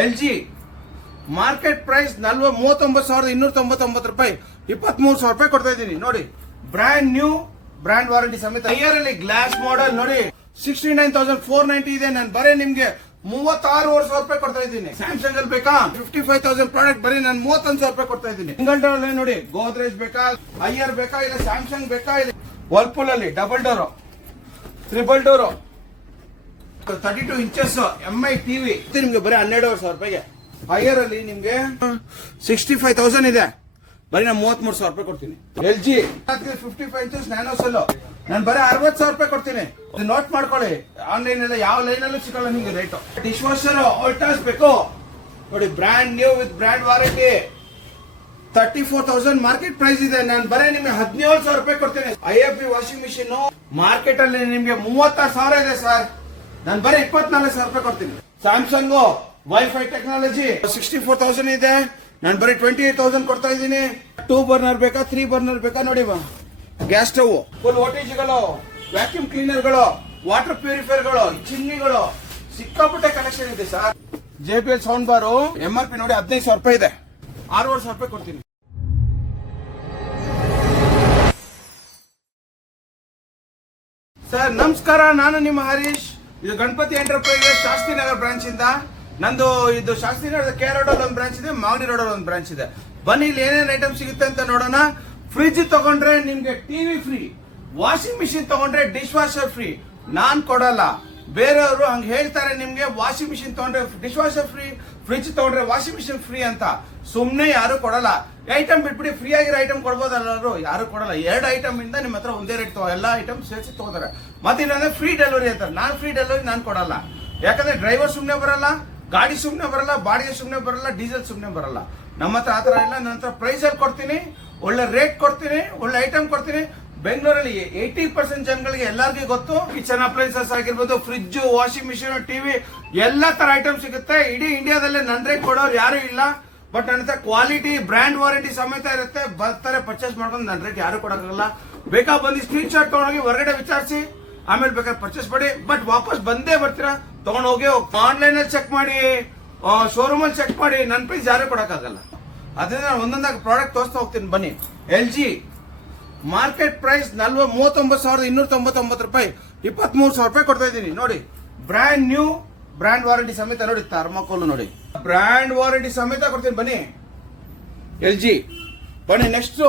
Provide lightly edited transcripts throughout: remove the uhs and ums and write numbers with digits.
L G market price 39,299 ರೂಪಾಯಿ, 23,000 ರೂಪಾಯಿ ಕೊಡ್ತಾ ಇದ್ದೀನಿ ನೋಡಿ. ಬ್ರ್ಯಾಂಡ್ ನ್ಯೂ, ಬ್ರ್ಯಾಂಡ್ ವಾರಂಟಿ ಸಮೇತ. ಹೈಯರ್ ಅಲ್ಲಿ ಗ್ಲಾಸ್ ಮಾಡೆಲ್ ನೋಡಿ 69,490 ಇದೆ. ನಾನು ಬರೀ ನಿಮ್ಗೆ 36,500 ರೂಪಾಯಿ ಕೊಡ್ತಾ ಇದ್ದೀನಿ. ಸ್ಯಾಮ್ಸಂಗ್ ಅಲ್ಲಿ ಬೇಕಾ 55,000 ಪ್ರಾಡಕ್ಟ್ ಬರೀ ನಾನು 31,000 ರೂಪಾಯಿ ಕೊಡ್ತಾ ಇದ್ದೀನಿ. ಸಿಂಗಲ್ ಡೋರ್ ಅಲ್ಲಿ ನೋಡಿ ಗೋದ್ರೇಜ್ ಬೇಕಾ, ಹೈಯರ್ ಬೇಕಾ, ಇಲ್ಲ ಸ್ಯಾಮ್ಸಂಗ್ ಬೇಕಾ, ಇಲ್ಲ ವರ್ಲ್ಪೂಲ್ ಅಲ್ಲಿ double door, triple door, 32 inches MI TV ನಿಮ್ಗೆ ಬರೀ 12,000 ರೂಪಾಯಿಗೆ. ಹೈಯರ್ ಅಲ್ಲಿ ನಿಮ್ಗೆ 65,000 ಇದೆ, ಬರೀ ನಾನು 33,000 ರೂಪಾಯಿ ಕೊಡ್ತೀನಿ. L G 55 inches nano cell ನಾನು ಬರೀ 60,000 ರೂಪಾಯಿ ಕೊಡ್ತೀನಿ. ನೋಟ್ ಮಾಡ್ಕೊಳ್ಳಿ, ಆನ್ಲೈನ್ ಎಲ್ಲ ಯಾವ ಲೈನ್ ಅಲ್ಲೂ ಸಿಗಲ್ಲ ನಿಮ್ಗೆ ರೇಟ್. ಡಿಶ್ ವಾಷರ್ ಆಲ್ಟಾಸ್ ಬೇಕು ನೋಡಿ, brand new with brand warranty, 34,000 market price ಇದೆ. ನಾನು ಬರೀ ನಿಮ್ಗೆ 17,000 ರೂಪಾಯಿ ಕೊಡ್ತೀನಿ. IFB ವಾಷಿಂಗ್ ಮಿಷಿನ್ ಮಾರ್ಕೆಟ್ ಅಲ್ಲಿ ನಿಮ್ಗೆ 36,000 ಇದೆ ಸರ್, ನಾನು ಬರೀ 24,000 ರೂಪಾಯಿ ಕೊಡ್ತೀನಿ. ಸ್ಯಾಮ್ಸಂಗ್ ವೈಫೈ ಟೆಕ್ನಾಲಜಿ 64,000 ಇದೆ, ನಾನು ಬರೀ 28,000 ಕೊಡ್ತಾ ಇದ್ದೀನಿ. 2 ಬರ್ನರ್ ಬೇಕಾ, 3 ಬರ್ನರ್ ಬೇಕಾ ನೋಡಿ, ಗ್ಯಾಸ್ ಸ್ಟವ್, ಫುಲ್ ಓಟಿಜಿಗಳು, ವ್ಯಾಕ್ಯೂಮ್ ಕ್ಲೀನರ್ಗಳು, ವಾಟರ್ ಪ್ಯೂರಿಫೈರ್ಗಳು, ಚಿಮ್ನಿಗಳು, ಸಿಕ್ಕಾಪಟ್ಟೆ ಕಲೆಕ್ಷನ್ ಇದೆ sir. JBL sound bar MRP ನೋಡಿ 15,000 ರೂಪಾಯಿ ಇದೆ, 6,500 ರೂಪಾಯಿ ಕೊಡ್ತೀನಿ. ಸರ್ ನಮಸ್ಕಾರ, ನಾನು ನಿಮ್ಮ ಹರೀಶ್. ಇದು ಗಣಪತಿ ಎಂಟರ್ಪ್ರೈಸಸ್ ಶಾಸ್ತ್ರಿನಗರ್ ಬ್ರಾಂಚ್ ಇಂದ. ನಂದು ಇದು ಶಾಸ್ತ್ರಿನಗರದ ಕೆ ರೋಡ್ ಅಲ್ಲಿ ಒಂದು ಬ್ರಾಂಚ್ ಇದೆ, ಮಾಗಡಿ ರೋಡ್ ಅಲ್ಲಿ ಒಂದು ಬ್ರಾಂಚ್ ಇದೆ. ಬನ್ನಿ ಇಲ್ಲಿ ಏನೇನು ಐಟಮ್ ಸಿಗುತ್ತೆ ಅಂತ ನೋಡೋಣ. ಫ್ರಿಡ್ಜ್ ತಗೊಂಡ್ರೆ ನಿಮ್ಗೆ ಟಿವಿ ಫ್ರೀ, ವಾಷಿಂಗ್ ಮಿಷಿನ್ ತಗೊಂಡ್ರೆ ಡಿಶ್ ವಾಷರ್ ಫ್ರೀ. ನಾನ್ ಕೊಡಲ್ಲ, ಬೇರೆಯವರು ಹಂಗ ಹೇಳ್ತಾರೆ ನಿಮ್ಗೆ ವಾಷಿಂಗ್ ಮಿಷಿನ್ ತಗೊಂಡ್ರೆ ಡಿಶ್ ವಾಷರ್ ಫ್ರೀ, ಫ್ರಿಡ್ಜ್ ತಗೊಂಡ್ರೆ ವಾಷಿಂಗ್ ಮಿಷಿನ್ ಫ್ರೀ ಅಂತ. ಸುಮ್ನೆ ಯಾರು ಕೊಡಲ್ಲ. ಐಟಮ್ ಬಿಟ್ಬಿಡಿ, ಫ್ರೀ ಆಗಿರೋ ಐಟಮ್ ಕೊಡ್ಬೋದಲ್ಲರು, ಯಾರು ಕೊಡಲ್ಲ. 2 ಐಟಮ್ ಇಂದ ನಿಮ್ಮ ಹತ್ರ ಒಂದೇ ರೇಟ್ ಎಲ್ಲ ಐಟಮ್ ಸೇರಿಸಿ ತಗೋತಾರೆ. ಮತ್ತೆ ಇಲ್ಲಾಂದ್ರೆ ಫ್ರೀ ಡೆಲಿವರಿ ಅಂತಾರೆ. ನಾನು ಫ್ರೀ ಡೆಲಿವರಿ ನಾನು ಕೊಡಲ್ಲ, ಯಾಕಂದ್ರೆ ಡ್ರೈವರ್ ಸುಮ್ನೆ ಬರಲ್ಲ, ಗಾಡಿ ಸುಮ್ನೆ ಬರಲ್ಲ, ಬಾಡಿಗೆ ಸುಮ್ನೆ ಬರಲ್ಲ, ಡೀಸೆಲ್ ಸುಮ್ನೆ ಬರಲ್ಲ. ನಮ್ಮ ಹತ್ರ ಆತರ ಇಲ್ಲ. ನನ್ನ ಹತ್ರ ಪ್ರೈಸ್ ಅಲ್ಲಿ ಕೊಡ್ತೀನಿ, ಒಳ್ಳೆ ರೇಟ್ ಕೊಡ್ತೀನಿ, ಒಳ್ಳೆ ಐಟಮ್ ಕೊಡ್ತೀನಿ. ಬೆಂಗಳೂರಲ್ಲಿ 80% ಜನಗಳಿಗೆ ಎಲ್ಲರಿಗೂ ಗೊತ್ತು. ಕಿಚನ್ ಅಪ್ಲೈನ್ಸಸ್ ಆಗಿರ್ಬೋದು, ಫ್ರಿಡ್ಜ್, ವಾಷಿಂಗ್ ಮಿಷಿನ್, ಟಿವಿ ಎಲ್ಲಾ ತರ ಐಟಮ್ ಸಿಗುತ್ತೆ. ಇಡೀ ಇಂಡಿಯಾದಲ್ಲೇ ನನ್ನ ರೇಟ್ ಕೊಡೋರು ಯಾರು ಇಲ್ಲ. ಬಟ್ ನನ್ನ ಹತ್ರ ಕ್ವಾಲಿಟಿ, ಬ್ರ್ಯಾಂಡ್ ವಾರಂಟಿ ಸಮೇತ ಇರುತ್ತೆ. ಬರ್ತಾರೆ ಪರ್ಚೇಸ್ ಮಾಡ್ಕೊಂಡು, ನನ್ನ ರೇಟ್ ಯಾರು ಕೊಡೋಕ್ಕಾಗಲ್ಲ. ಬೇಕಾ ಬಂದು ಸ್ಕ್ರೀನ್ ಶಾಟ್ ತಗೊಂಡೋಗಿ ಹೊರಗಡೆ ವಿಚಾರಿಸಿ ಆಮೇಲೆ ಬೇಕಾದ್ರೆ ಪರ್ಚೇಸ್ ಮಾಡಿ. ಬಟ್ ವಾಪಸ್ ಬಂದೇ ಬರ್ತೀರಾ, ತಗೊಂಡೋಗಿ ಆನ್ಲೈನ್ ಅಲ್ಲಿ ಚೆಕ್ ಮಾಡಿ, ಶೋರೂಮ್ ಅಲ್ಲಿ ಚೆಕ್ ಮಾಡಿ, ನನ್ನ ಪ್ರೈಸ್ ಯಾರು ಕೊಡಕ್ಕಾಗಲ್ಲ. ಅದರಿಂದ ನಾನು ಒಂದೊಂದಾಗಿ ಪ್ರಾಡಕ್ಟ್ ತೋರಿಸ್ತಾ ಹೋಗ್ತೀನಿ ಬನ್ನಿ. ಎಲ್ ಜಿ ಮಾರ್ಕೆಟ್ ಪ್ರೈಸ್ 39,299 ರೂಪಾಯಿ, 23,000 ರೂಪಾಯಿ ಕೊಡ್ತಾ ಇದ್ದೀನಿ ನೋಡಿ. ಬ್ರ್ಯಾಂಡ್ ನ್ಯೂ, ಬ್ರ್ಯಾಂಡ್ ವಾರಂಟಿ ಸಮೇತ ನೋಡಿ. ಥರ್ಮಾಕೋಲ್ ನೋಡಿ, ಬ್ರ್ಯಾಂಡ್ ವಾರಂಟಿ ಸಮೇತ ಕೊಡ್ತೀನಿ ಬನ್ನಿ. ಎಲ್ ಜಿ ಬನ್ನಿ. ನೆಕ್ಸ್ಟ್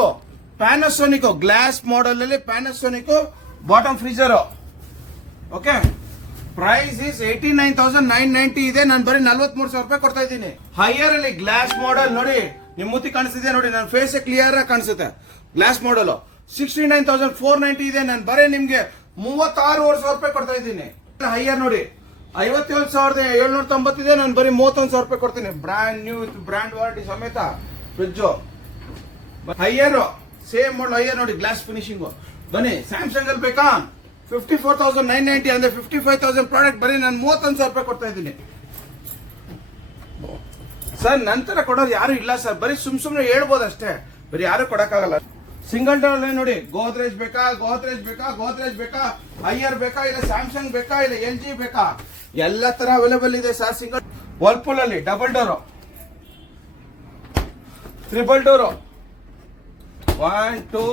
ಪ್ಯಾನಾಸೋನಿಕ್ ಗ್ಲಾಸ್ ಮಾಡೆಲ್ ಅಲ್ಲಿ Panasonic bottom freezer. Okay, price is 89,990 ಇದೆ. ನಾನು ಬರೀ 43,000 ರೂಪಾಯಿ ಕೊಡ್ತಾ ಇದ್ದೀನಿ. ಹೈಯರ್ ಅಲ್ಲಿ ಗ್ಲಾಸ್ ಮಾಡೆಲ್ ನೋಡಿ, ನಿಮ್ ಮೂತಿ ಕಾಣಿಸ್ತಿದೆ ನೋಡಿ, ನನ್ನ ಫೇಸ್ ಕ್ಲಿಯರ್ ಆಗಿ ಕಾಣಿಸುತ್ತೆ. ಗ್ಲಾಸ್ ಮಾಡೆಲ್ 69,490 ಇದೆ. ನಾನು ಬರೀ ನಿಮ್ಗೆ 36,500 ರೂಪಾಯಿ ಕೊಡ್ತಾ ಇದ್ದೀನಿ. ಹೈಯರ್ ನೋಡಿ 57,790 ಇದೆ. ನಾನು ಬರೀ 31,000 ರೂಪಾಯಿ ಕೊಡ್ತೀನಿ. Brand new with brand warranty ಸಮೇತ fridge. Haier same model, Haier ನೋಡಿ, ಗ್ಲಾಸ್ ಫಿನಿಶಿಂಗ್. ಬನ್ನಿ. ಸ್ಯಾಮ್ಸಂಗ್ ಅಲ್ಲಿ ಬೇಕಾ 54,990 ಅಂದ್ರೆ 55,000 ಪ್ರಾಡಕ್ಟ್ ಬರೀ ನಾನು 31,000 ರೂಪಾಯಿ ಕೊಡ್ತಾ ಇದ್ದೀನಿ ಸರ್. ನಂತರ ಕೊಡೋರು ಯಾರು ಇಲ್ಲ ಸರ್, ಬರೀ ಸುಮ್ನೆ ಹೇಳ್ಬೋದು ಅಷ್ಟೇ, ಬರೀ ಯಾರು ಕೊಡಕ್ಕಾಗಲ್ಲ. ಸಿಂಗಲ್ ಡೋರ್ ನೋಡಿ, ಗೋದ್ರೇಜ್ ಬೇಕಾ, ಗೋದ್ರೇಜ್ ಬೇಕಾ, ಗೋದ್ರೇಜ್ ಬೇಕಾ, ಹೈಯರ್ ಬೇಕಾ, ಇಲ್ಲ ಸ್ಯಾಮ್ಸಂಗ್ ಬೇಕಾ, ಇಲ್ಲ LG ಬೇಕಾ, ಎಲ್ಲ ತರ ಅವೈಲೇಬಲ್ ಇದೆ ಸರ್. ಸಿಂಗಲ್ ವರ್ಲ್ಪೂಲ್ ಅಲ್ಲಿ double door, triple door, 1 2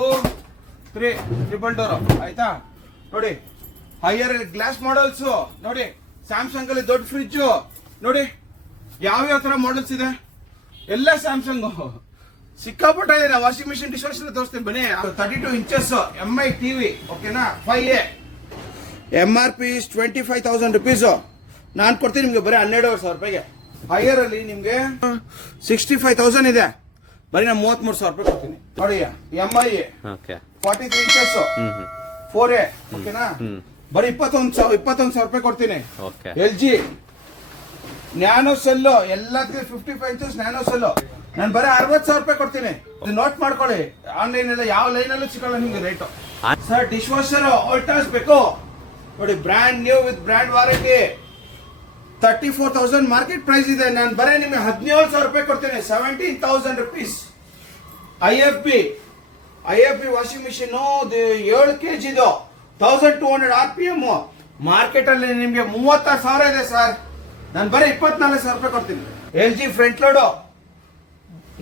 3 triple door ಆಯ್ತಾ ನೋಡಿ. ಹೈಯರ್ ಗ್ಲಾಸ್ ಮಾಡೆಲ್ಸ್ ನೋಡಿ. ಸ್ಯಾಮ್ಸಂಗ್ ಅಲ್ಲಿ ದೊಡ್ಡ ಫ್ರಿಡ್ಜ್ ನೋಡಿ, ಯಾವ ತರ ಮಾಡೆಲ್ಸ್ ಇದೆ, ಎಲ್ಲ ಸ್ಯಾಮ್ಸಂಗ್ ಸಿಕ್ಕಾಪಟ್ಟ ಇದೆ. ವಾಷಿಂಗ್ ಮಿಷಿನ್, ಡಿಶ್ ವಾಷರ್ ತೋರಿಸ್ತೀನಿ ಬನ್ನಿ. 32 ಇಂಚಸ್ MI ಟಿವಿ, ಓಕೆನಾ, 5A. MRP 25,000 rupees. ನಾನು ಕೊಡ್ತೀನಿ ನಿಮ್ಗೆ ಬರೀ 12,000 ರೂಪಾಯಿಗೆ. ಹೈಯರ್ ಅಲ್ಲಿ ನಿಮ್ಗೆ 65,000 ಇದೆ, ಬರೀ ನಾನು 33,000 ರೂಪಾಯಿ ಕೊಡ್ತೀನಿ ನೋಡಿ. MI 43 ಇಂಚಸ್ 4A, ಓಕೆನಾ, ಬರೀ 21,000 ರೂಪಾಯಿ ಕೊಡ್ತೀನಿ. LG ನ್ಯಾನೋ ಸೆಲ್ ಎಲ್ಲದಕ್ಕೆ 55 ಇಂಚಸ್ ನ್ಯಾನೋ ಸೆಲ್ ನಾನು ಬರೀ 60,000 ರೂಪಾಯಿ ಕೊಡ್ತೀನಿ. ನೋಟ್ ಮಾಡ್ಕೊಳ್ಳಿ, ಆನ್ಲೈನ್ ಎಲ್ಲ ಯಾವ ಲೈನ್ ಅಲ್ಲೂ ಸಿಗಲ್ಲ ನಿಮ್ಗೆ ರೇಟ್. ಸರ್ ಡಿಶ್ ವಾಷರ್ ಆಲ್ಟಾಸ್ ಬೇಕು ನೋಡಿ, brand new with brand warranty, 34,000 market price ಇದೆ. ನಾನು ಬರೀ ನಿಮ್ಗೆ 17,000 ರೂಪಾಯಿ ಕೊಡ್ತೀನಿ, 17,000 rupees. IFB washing machine 7 kg ಇದು 1200 RPM. ಮಾರ್ಕೆಟ್ ಅಲ್ಲಿ ನಿಮ್ಗೆ 36,000 ಇದೆ ಸರ್, ನಾನು ಬರೀ 24,000 ರೂಪಾಯಿ ಕೊಡ್ತೀನಿ. LG ಫ್ರಂಟ್ ಲೋಡು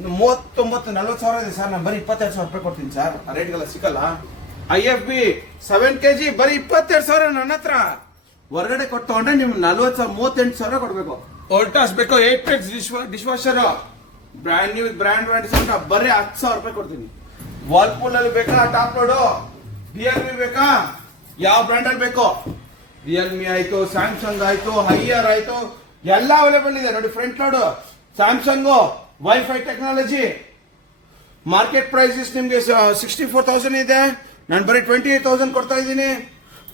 39-40 ಸಾವಿರ ಇದೆ ಸರ್. ನಾನು ಬರೀ 22,000 ರೂಪಾಯಿ ಕೊಡ್ತೀನಿ ಸರ್. ಆ ರೇಟ್ಗೆಲ್ಲ ಸಿಕ್ಕಲ್ಲ. IFB 7 kg ಬರೀ 22,000 ನನ್ನ ಹತ್ರ. ಹೊರಗಡೆ ಕೊಟ್ಟು ತಗೊಂಡ್ರೆ ನಿಮ್ಗೆ 38,000 ಕೊಡ್ಬೇಕು. ವೋಲ್ಟಾಸ್ ಬೇಕು 8 packs dish washer brand new brand ಬರೀ 10,000 ರೂಪಾಯಿ ಕೊಡ್ತೀನಿ. ವರ್ಲ್ಪೂಲ್ ಅಲ್ಲಿ ಬೇಕಾ ಟಾಪ್ ಲೋಡು, ರಿಯಲ್ಮಿ ಬೇಕಾ, ಯಾವ ಬ್ರ್ಯಾಂಡ್ ಅಲ್ಲಿ ಬೇಕು, ರಿಯಲ್ಮಿ ಆಯ್ತು, ಸ್ಯಾಮ್ಸಂಗ್ ಆಯ್ತು, ಹೈಯರ್ ಆಯ್ತು, ಎಲ್ಲ ಅವೈಲೇಬಲ್ ಇದೆ ನೋಡಿ. Front load Samsung wifi technology market prices ನಿಮ್ಗೆ 64,000 ಇದೆ. ನಾನು ಬರೀ 28,000 ಕೊಡ್ತಾ ಇದ್ದೀನಿ.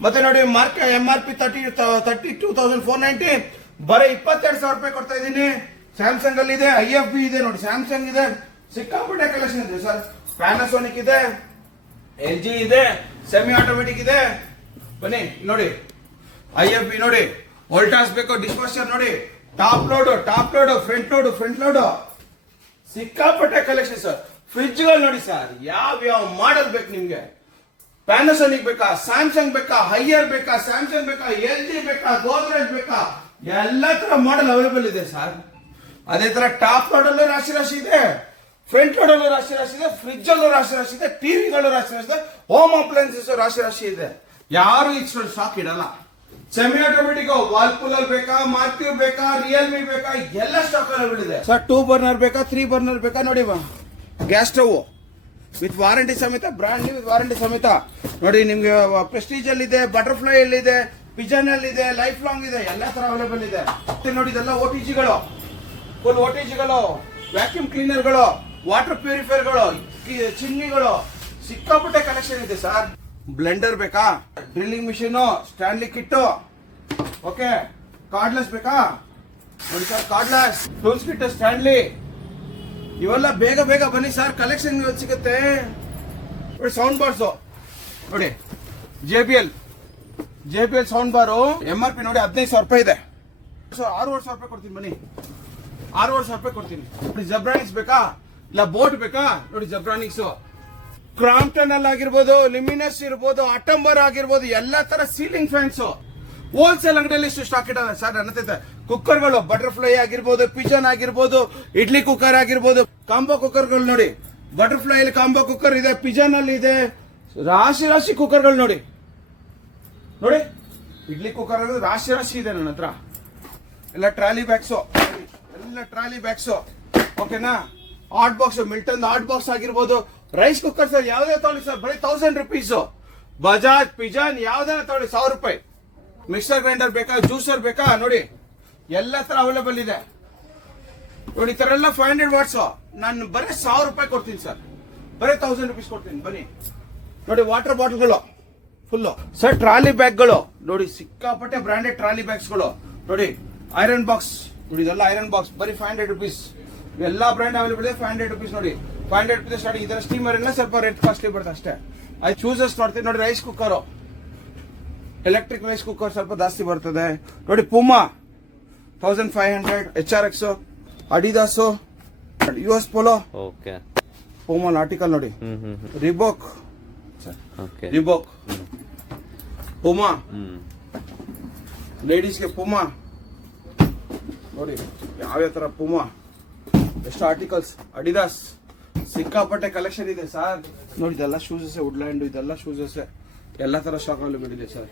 ಮತ್ತೆ ನೋಡಿ MRP 32,490 ಬರೀ 22,000 ರೂಪಾಯಿ ಕೊಡ್ತಾ ಇದ್ದೀನಿ. ಸ್ಯಾಮ್ಸಂಗ್ ಅಲ್ಲಿ ಇದೆ, IFB ಇದೆ ನೋಡಿ, ಸ್ಯಾಮ್ಸಂಗ್ ಇದೆ, ಸಿಕ್ಕಾಪಟ್ಟೆ ಕಲೆಕ್ಷನ್ ಇದೆ ಸರ್. ಪ್ಯಾನಾಸೋನಿಕ್ ಇದೆ, LG ಇದೆ, ಸೆಮಿ ಆಟೋಮೆಟಿಕ್ ಇದೆ. ಬನ್ನಿ ನೋಡಿ, IFB ನೋಡಿ, ವೋಲ್ಟಾಸ್ ಬೇಕು ಡಿಶ್ ವಾಷರ್ ನೋಡಿ, ಟಾಪ್ ಲೋಡು ಫ್ರಂಟ್ ಲೋಡು ಸಿಕ್ಕಾಪಟ್ಟೆ ಕಲೆಕ್ಷನ್ ಸರ್. ಫ್ರಿಡ್ಜ್ ಗಳು ನೋಡಿ ಸರ್, ಯಾವ ಮಾಡೆಲ್ ಬೇಕು ನಿಮ್ಗೆ. ಪ್ಯಾನಾಸೋನಿಕ್ ಬೇಕಾ, ಸ್ಯಾಮ್ಸಂಗ್ ಬೇಕಾ, ಹೈಯರ್ ಬೇಕಾ, ಸ್ಯಾಮ್ಸಂಗ್ ಬೇಕಾ, LG ಬೇಕಾ, ಗೋದ್ರೇಜ್ ಬೇಕಾ, ಎಲ್ಲ ತರ ಮಾಡೆಲ್ ಅವೈಲೇಬಲ್ ಇದೆ ಸರ್. ಅದೇ ತರ ಟಾಪ್ ಲೋಡ್ ಅಲ್ಲೂ ರಾಶಿ ಇದೆ, ಫ್ರಂಟ್ ಲೋಡ್ ಅಲ್ಲೂ ರಾಶಿ ಇದೆ, ಫ್ರಿಡ್ಜ್ ಅಲ್ಲೂ ರಾಶಿ ಇದೆ, ಟಿವಿಗಳು ರಾಶಿ ಇದೆ, ಹೋಮ್ ಅಪ್ಲೈನ್ಸಸ್ ರಾಶಿ ಇದೆ. ಯಾರು ಇಷ್ಟೊಂದು ಸ್ಟಾಕ್ ಇಡಲ್ಲ. ಸೆಮಿ ಆಟೋಮೆಟಿಕ್ ವರ್ಲ್ಪೂಲ್ ಅಲ್ಲಿ ಬೇಕಾ, ಮಾರ್ಕ್ಯೂ ಬೇಕಾ, ರಿಯಲ್ಮಿ ಬೇಕಾ, ಎಲ್ಲ ಸ್ಟಾಕ್ ಅವೈಲೇಬಲ್ ಇದೆ ಸರ್. 2 ಬರ್ನರ್ ಬೇಕಾ, 3 ಬರ್ನರ್ ಬೇಕಾ ನೋಡಿ. ಗ್ಯಾಸ್ ಸ್ಟವ್ ವಿತ್ ವಾರಂಟಿ ಸಮೇತ, ಬ್ರಾಂಡ್ ನ್ಯೂ ವಿತ್ ವಾರಂಟಿ ಸಮೇತ ನೋಡಿ. ನಿಮ್ಗೆ ಪ್ರೆಸ್ಟೀಜ್ ಅಲ್ಲಿ ಇದೆ, ಬಟರ್ಫ್ಲೈ ಅಲ್ಲಿ ಇದೆ, ಪಿಜನ್ ಅಲ್ಲಿ ಇದೆ, ಲೈಫ್ ಲಾಂಗ್ ಇದೆ, ಎಲ್ಲ ತರ ಅವೈಲೇಬಲ್ ಇದೆ ನೋಡಿ. ಇದೆಲ್ಲ OTGಗಳು, ಫುಲ್ OTGಗಳು, ವ್ಯಾಕ್ಯೂಮ್ ಕ್ಲೀನರ್ಗಳು, ವಾಟರ್ ಪ್ಯೂರಿಫೈರ್ಗಳು, ಚಿಮ್ನಿಗಳು, ಸಿಕ್ಕಾಪಟ್ಟೆ ಕಲೆಕ್ಷನ್ ಇದೆ ಸರ್. ಬ್ಲೆಂಡರ್ ಬೇಕಾ, drilling machine, Stanley kit, okay. Cordless ಬೇಕಾ ನೋಡಿ sir, cordless tools kit, Stanley, ಇವೆಲ್ಲ ಬೇಗ ಬನ್ನಿ ಸರ್, ಕಲೆಕ್ಷನ್ ಸಿಗುತ್ತೆ ನೋಡಿ. ಸೌಂಡ್ ಬಾರ್ಸ್ ನೋಡಿ, JBL ಸೌಂಡ್ ಬಾರು MRP ನೋಡಿ 15,000 ರೂಪಾಯಿ ಇದೆ. 6,500 ರೂಪಾಯಿ ಕೊಡ್ತೀನಿ ಬನ್ನಿ, 6,500 ರೂಪಾಯಿ ಕೊಡ್ತೀನಿ ನೋಡಿ. ಜಬ್ರಾನಿಕ್ಸ್ ಬೇಕಾ, ಇಲ್ಲ ಬೋಟ್ ಬೇಕಾ ನೋಡಿ, ಜಬ್ರಾನಿಕ್ಸ್ ಕ್ರಾಂಪ್ಟನ್ ಅಲ್ಲಿ ಆಗಿರ್ಬೋದು, ಲಿಮಿನಸ್ ಇರ್ಬೋದು, ಅಟಂಬರ್ ಆಗಿರ್ಬೋದು, ಎಲ್ಲಾ ತರ ಸೀಲಿಂಗ್ ಫ್ಯಾನ್ಸ್ ಹೋಲ್ಸೇಲ್ ಅಂಗಡಿಯಲ್ಲಿ ಇಷ್ಟು ಸ್ಟಾಕ್ ಇಡಲ್ಲ ಸರ್. ನನ್ನ ಕುಕ್ಕರ್ಗಳು ಬಟರ್ಫ್ಲೈ ಆಗಿರ್ಬೋದು, ಪಿಜನ್ ಆಗಿರ್ಬೋದು, ಇಡ್ಲಿ ಕುಕ್ಕರ್ ಆಗಿರ್ಬೋದು, ಕಾಂಬೋ ಕುಕ್ಕರ್ಗಳು ನೋಡಿ. ಬಟರ್ಫ್ಲೈ ಅಲ್ಲಿ ಕಾಂಬೋ ಕುಕ್ಕರ್ ಇದೆ, ಪಿಜನ್ ಅಲ್ಲಿ ಇದೆ, ರಾಶಿ ಕುಕ್ಕರ್ಗಳು ನೋಡಿ. ಇಡ್ಲಿ ಕುಕ್ಕರ್ ರಾಶಿ ಇದೆ ನನ್ನ ಹತ್ರ. ಎಲ್ಲ ಟ್ರಾಲಿ ಬ್ಯಾಗ್ಸು ಓಕೆನಾ. Hot box, Milton hot box ಆಗಿರ್ಬೋದು, ರೈಸ್ ಕುಕ್ಕರ್ ಸರ್ ಯಾವ್ದೇ ತಗೊಳ್ಳಿ ಸರ್ ಬರೀ 1,000 ರೂಪೀಸ್. ಬಜಾಜ್ ಪಿಜನ್ ಯಾವ್ದಾರ ತಗೊಳ್ಳಿ 1,000 ರೂಪಾಯಿ. ಮಿಕ್ಸರ್ ಗ್ರೈಂಡರ್ ಬೇಕಾ, ಜ್ಯೂಸರ್ ಬೇಕಾ ನೋಡಿ, ಎಲ್ಲ ತರ ಅವೈಲೇಬಲ್ ಇದೆ ನೋಡಿ. ಈ ತರ ಎಲ್ಲ 500 ವಾಟ್ಸ್ ನಾನು ಬರೀ 1,000 ರೂಪಾಯಿ ಕೊಡ್ತೀನಿ ಸರ್, ಬರೀ 1,000 ರೂಪೀಸ್ ಕೊಡ್ತೀನಿ ಬನ್ನಿ ನೋಡಿ. ವಾಟರ್ ಬಾಟಲ್ಗಳು ಫುಲ್ ಸರ್. ಟ್ರಾಲಿ ಬ್ಯಾಗ್ಗಳು ನೋಡಿ, ಸಿಕ್ಕಾಪಟ್ಟೆ ಬ್ರಾಂಡೆಡ್ ಟ್ರಾಲಿ ಬ್ಯಾಗ್ಸ್ಗಳು ನೋಡಿ. ಐರನ್ ಬಾಕ್ಸ್ ನೋಡಿ, ಇದೆಲ್ಲ ಐರನ್ ಬಾಕ್ಸ್ ಬರೀ 500 ರೂಪೀಸ್. ಎಲ್ಲಾ ಬ್ರ್ಯಾಂಡ್ ಅವೈಲೇಬಲ್ ಇದೆ. 500 ರೂಪೀಸ್ ನೋಡಿ, 500 ರೂಪೀಸ್ ಸ್ಟಾರ್ಟಿಂಗ್. ಇದರ ಸ್ಟೀಮರ್ ಎಲ್ಲ ಸ್ವಲ್ಪ ರೇಟ್ ಕಾಸ್ಟ್ಲಿ ಬರುತ್ತೆ ಅಷ್ಟೇ. ಅದು ಚೂಸಸ್ ನೋಡ್ತೀನಿ ನೋಡಿ. Rice cooker, electric rice cooker ಸ್ವಲ್ಪ ಜಾಸ್ತಿ ಬರ್ತದೆ ನೋಡಿ. Puma 1500, HRX, Adidas, US Polo, Puma article ನೋಡಿ. ರಿಬೋಕ್ ಪೂಮಾ, ಲೇಡೀಸ್ಗೆ ಪೂಮಾ ನೋಡಿ, ಯಾವ ತರ ಪೂಮಾ, ಎಷ್ಟು ಆರ್ಟಿಕಲ್ಸ್. ಅಡಿದಾಸ್ ಸಿಕ್ಕಾಪಟ್ಟೆ ಕಲೆಕ್ಷನ್ ಇದೆ ಸರ್ ನೋಡಿ. ಇದೆಲ್ಲ ಶೂಸಸ್, ವುಡ್ಲ್ಯಾಂಡ್, ಇದೆಲ್ಲ ಶೂಸಸ್, ಎಲ್ಲ ತರ ಸ್ಟಾಕ್ ಅವೈಲೇಬಲ್ ಇದೆ ಸರ್.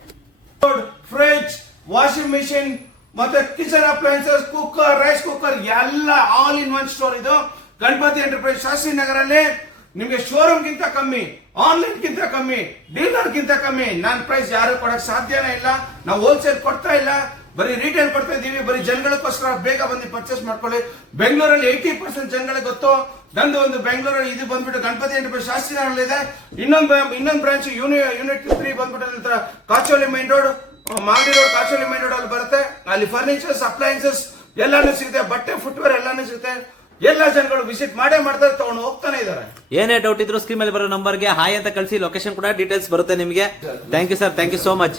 ಫ್ರಿಡ್ಜ್, ವಾಷಿಂಗ್ ಮಿಷಿನ್, ಮತ್ತೆ kitchen appliances, cooker, rice cooker, ಎಲ್ಲ ಆಲ್ ಇನ್ ಒನ್ ಸ್ಟೋರ್. ಇದು ಗಣಪತಿ ಎಂಟರ್ಪ್ರೈಸ್ ಶಾಸ್ತ್ರಿ ನಗರಲ್ಲಿ. ನಿಮ್ಗೆ ಶೋರೂಮ್ ಗಿಂತ ಕಮ್ಮಿ, ಆನ್ಲೈನ್ ಗಿಂತ ಕಮ್ಮಿ, ಡೀಲರ್ ಗಿಂತ ಕಮ್ಮಿ ನನ್ನ ಪ್ರೈಸ್ ಯಾರು ಕೊಡಕ್ ಸಾಧ್ಯನೇ ಇಲ್ಲ. ನಾವು ಹೋಲ್ಸೇಲ್ ಕೊಡ್ತಾ ಇಲ್ಲ, ಬರೀ ರಿಟೇಲ್ ಕೊಡ್ತಾ ಇದೀವಿ. ಬರೀ ಜನಗಳಿಗೋಸ್ಕರ ಬೇಗ ಬಂದು ಪರ್ಚೇಸ್ ಮಾಡ್ಕೊಳ್ಳಿ. ಬೆಂಗಳೂರಲ್ಲಿ 80% ಜನಗಳಿಗೆ ಗೊತ್ತು. ನಂದು ಒಂದು ಬೆಂಗಳೂರಲ್ಲಿ ಇದು ಬಂದ್ಬಿಟ್ಟು ಗಣಪತಿ ಎಂಟರ್ಪ್ರೈಸ್ ಶಾಸ್ತ್ರಿ ನಗರಲ್ಲಿದೆ. ಇನ್ನೊಂದು ಬ್ರಾಂಚ್ ಯೂನಿಟ್ 3 ಬಂದ್ಬಿಟ್ಟು Kacholi main road, Magadi road, Kacholi main road ಅಲ್ಲಿ ಬರುತ್ತೆ. ಅಲ್ಲಿ ಫರ್ನಿಚರ್ಸ್, ಅಪ್ಲೈನ್ಸಸ್ ಎಲ್ಲಾನು ಸಿಗುತ್ತೆ, ಬಟ್ಟೆ ಫುಟ್ವೇರ್ ಎಲ್ಲಾನು ಸಿಗುತ್ತೆ. ಎಲ್ಲ ಜನಗಳು ವಿಸಿಟ್ ಮಾಡ್ತಾರೆ, ತಗೊಂಡು ಹೋಗ್ತಾನೆ ಇದಾರೆ. ಏನೇ ಡೌಟ್ ಇದ್ರು ಸ್ಕ್ರೀನ್ ಮೇಲೆ ಬರೋ ನಂಬರ್ಗೆ ಹಾಯ್ ಅಂತ ಕಳಿಸಿ, ಲೊಕೇಶನ್ ಕೂಡ ಡೀಟೇಲ್ಸ್ ಬರುತ್ತೆ ನಿಮಗೆ. Thank you sir, thank you so much.